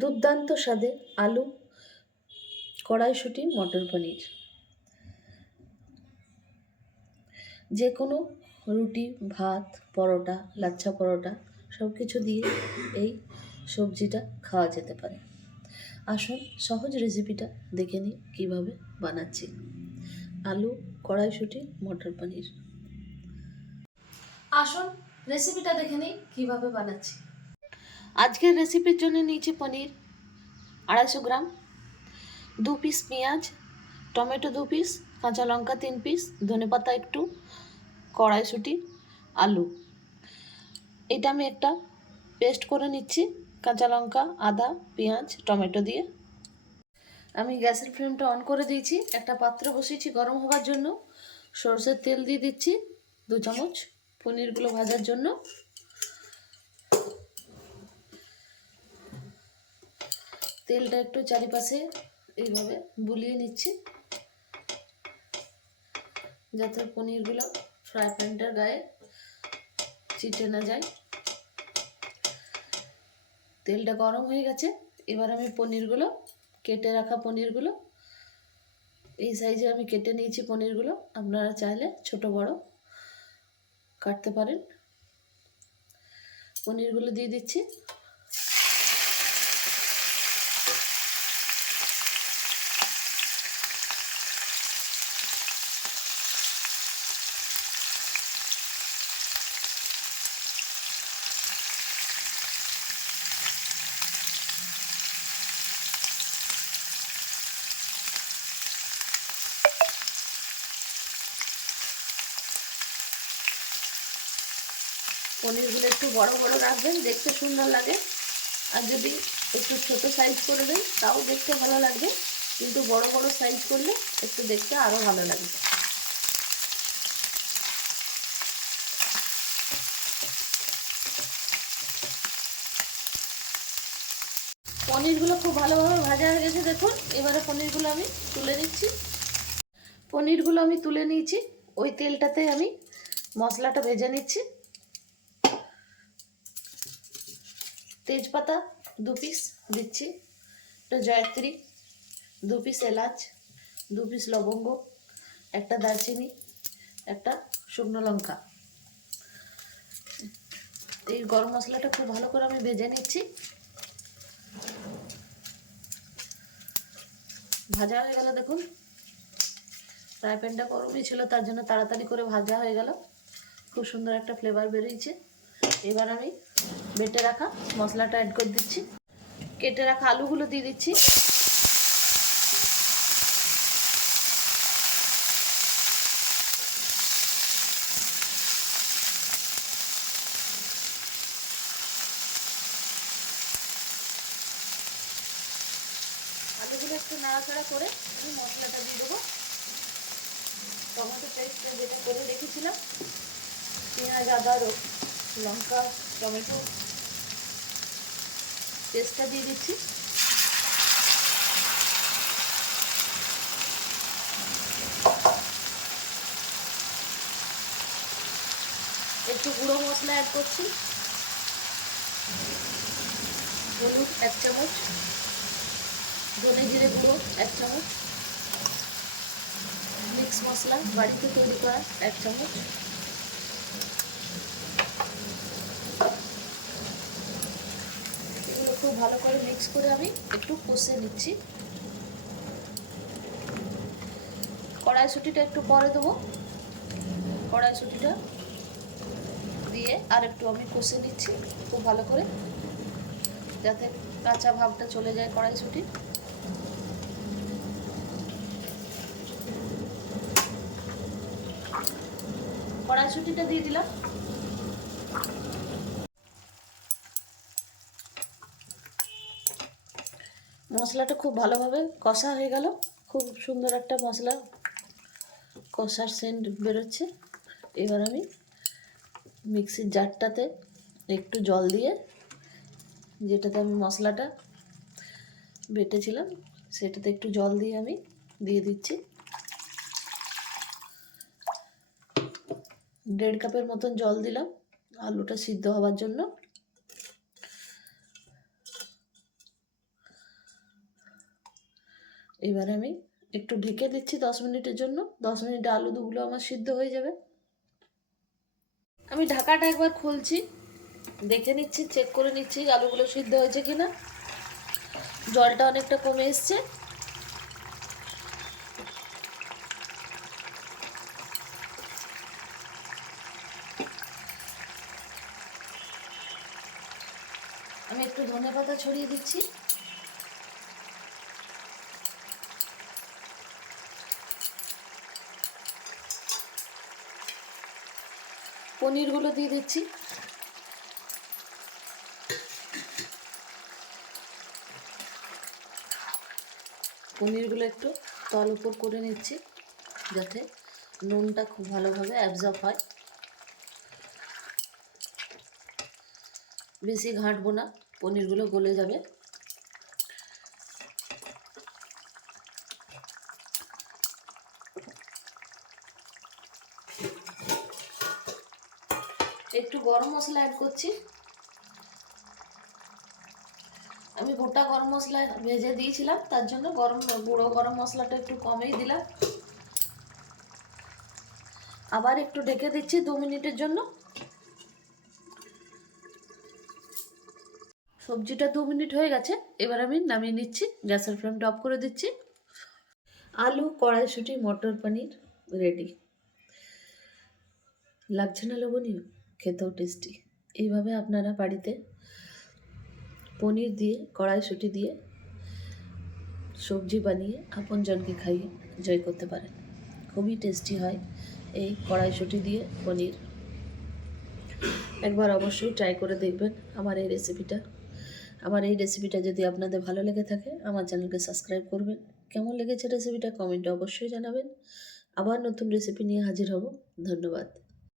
দুর্দান্ত স্বাদে আলু, কড়াইশুঁটি, মটর পনির। যে কোনো রুটি, ভাত, পরোটা, লাচ্ছা পরোটা সব কিছু দিয়ে এই সবজিটা খাওয়া যেতে পারে। আসুন, সহজ রেসিপিটা দেখে নিই কীভাবে বানাচ্ছি। আলু, কড়াইশুঁটি, মটর পনির। আসুন, রেসিপিটা দেখে নিই কীভাবে বানাচ্ছি। আজকের রেসিপির জন্য নিয়েছি পনির, আড়াইশো গ্রাম, দু পিস পেঁয়াজ, টমেটো দু পিস কাঁচা লঙ্কা তিন পিস ধনেপাতা একটু, কড়াইশুঁটি, আলু। এটা আমি একটা পেস্ট করে নিচ্ছি, কাঁচা লঙ্কা, আদা, পেঁয়াজ, টমেটো দিয়ে। আমি গ্যাসের ফ্লেমটা অন করে দিয়েছি, একটা পাত্র বসিয়েছি গরম হওয়ার জন্য। সরষের তেল দিয়ে দিচ্ছি দু চামচ পনিরগুলো ভাজার জন্য। তেলটা একটু চারিপাশে এইভাবে বুলিয়ে নিচ্ছি। যাতে পনিরগুলো ফ্রাই প্যানটার গায়ে চিটে না যায়। তেলটা গরম হয়ে গেছে। এবার আমি পনিরগুলো, কেটে রাখা পনিরগুলো, এই সাইজে আমি কেটে নিয়েছি পনিরগুলো। আপনারা চাইলে ছোট, বড় কাটতে পারেন। পনিরগুলো দিয়ে দিচ্ছি। পনিরগুলো একটু বড় বড় রাখবেন, দেখতে সুন্দর লাগে। আর যদি একটু ছোট সাইজ করে দেন তাও দেখতে ভালো লাগবে। কিন্তু বড় বড় সাইজ করলে একটু দেখতে আরও ভালো লাগবে। পনিরগুলো খুব ভালোভাবে ভাজা হয়ে গেছে, দেখুন। এবারে পনিরগুলো আমি তুলে নিচ্ছি। পনিরগুলো আমি তুলে নিয়েছি। ওই তেলটাতে আমি মশলাটা ভেজে নিচ্ছি। তেজপাতা দু পিস দিচ্ছি। একটা জয়ত্রী, দু পিস এলাচ, দু পিস লবঙ্গ, একটা দারচিনি, একটা শুকনো লঙ্কা। এই গরম মশলাটা খুব ভালো করে আমি ভেজে নিচ্ছি। ভাজা হয়ে গেল দেখুন। ফ্রাই প্যানটা গরমই ছিল, তার জন্য তাড়াতাড়ি করে ভাজা হয়ে গেল। খুব সুন্দর একটা ফ্লেভার বেরিয়েছে। এবার আমি বেটে রাখা মশলাটা অ্যাড করে দিচ্ছি। কেটে রাখা আলুগুলো দিয়ে দিচ্ছি। আলুগুলো একটু নাড়াচাড়া করে আমি মশলাটা দিয়ে দেবো। টমেটো পেস্ট যেটা করে রেখেছিলাম, পেঁয়াজ, আদা লঙ্কা, টমেটো, পেস্টটা দিয়ে দিচ্ছি। একটু গুঁড়ো মশলা অ্যাড করছি। হলুদ এক চামচ, ধনে জিরে গুঁড়ো এক চামচ, মিক্স মশলা বাড়িতে তৈরি করা এক চামচ এগুলো খুব ভালো করে মিক্স করে আমি একটু কষে নিচ্ছি। কড়াইশুটিটা একটু পরে দেবো। কড়াইশুটিটা দিয়ে আর একটু আমি কষে নিচ্ছি খুব ভালো করে, যাতে কাঁচা ভাবটা চলে যায় কড়াইশুটি। কড়াইশুটিটা দিয়ে দিলাম। মশলাটা খুব ভালোভাবে কষা হয়ে গেল। খুব সুন্দর একটা মশলা কষার সেন্ট বেরোচ্ছে। এবার আমি মিক্সির জারটাতে একটু জল দিয়ে যেটাতে আমি মশলাটা বেটেছিলাম, সেটাতে একটু জল দিয়ে আমি দিয়ে দিচ্ছি। দেড় কাপের মতন জল দিলাম, আলুটা সিদ্ধ হওয়ার জন্য। এবারে আমি একটু ঢেকে দিচ্ছি দশ মিনিটের জন্য। দশ মিনিটে আলু দুগুলো আমার সিদ্ধ হয়ে যাবে। আমি ঢাকাটা একবার খুলছি। দেখে নিচ্ছি চেক করে নিচ্ছি আলুগুলো সিদ্ধ হয়েছে কিনা। জলটা অনেকটা কমে এসছে। আমি একটু ধনে পাতা ছড়িয়ে দিচ্ছি। পনিরগুলো দিয়ে দিচ্ছি। পনিরগুলো একটু তল উপর করে নিচ্ছি, যাতে নুনটা খুব ভালোভাবে অ্যাবজর্ব হয়। বেশি ঘাঁটবো না পনিরগুলো গলে যাবে। একটু গরম মশলা অ্যাড করছি। আমি গোটা গরম মশলা ভেজে দিয়েছিলাম, তার জন্য গরম, গুঁড়ো গরম মশলাটা একটু কমেই দিলাম। আবার একটু ঢেকে দিচ্ছি দু মিনিটের জন্য। সবজিটা দু মিনিট হয়ে গেছে, এবার আমি নামিয়ে নিচ্ছি, গ্যাসের ফ্লেমটা অফ করে দিচ্ছি। আলু, কড়াইশুঁটি, মটর পনির রেডি লাগছে না লবণীয় খেতেও টেস্টি এইভাবে আপনারা বাড়িতে পনির দিয়ে, কড়াইশুঁটি দিয়ে সবজি বানিয়ে আপনজনকে খাইয়ে জয় করতে পারেন। খুবই টেস্টি হয় এই কড়াইশুঁটি দিয়ে পনির। একবার অবশ্যই ট্রাই করে দেখবেন আমার এই রেসিপিটা আমার এই রেসিপিটা যদি আপনাদের ভালো লেগে থাকে, আমার চ্যানেলকে সাবস্ক্রাইব করবেন। কেমন লেগেছে রেসিপিটা কমেন্টে অবশ্যই জানাবেন। আবার নতুন রেসিপি নিয়ে হাজির হব। ধন্যবাদ।